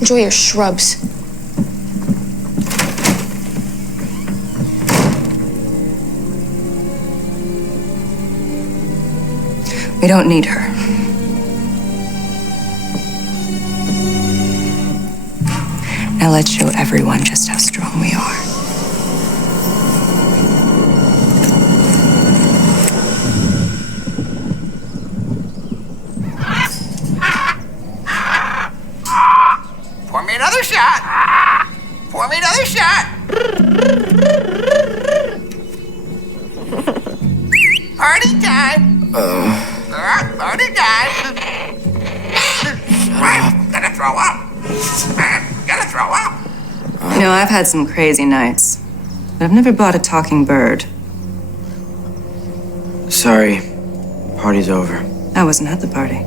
Enjoy your shrubs. We don't need her. Now let's show everyone just how strong we are. Pour me another shot. Pour me another shot. Party time. Party time. Gonna throw up. Gonna throw up. You know, I've had some crazy nights, but I've never bought a talking bird. Sorry. Party's over. I wasn't at the party.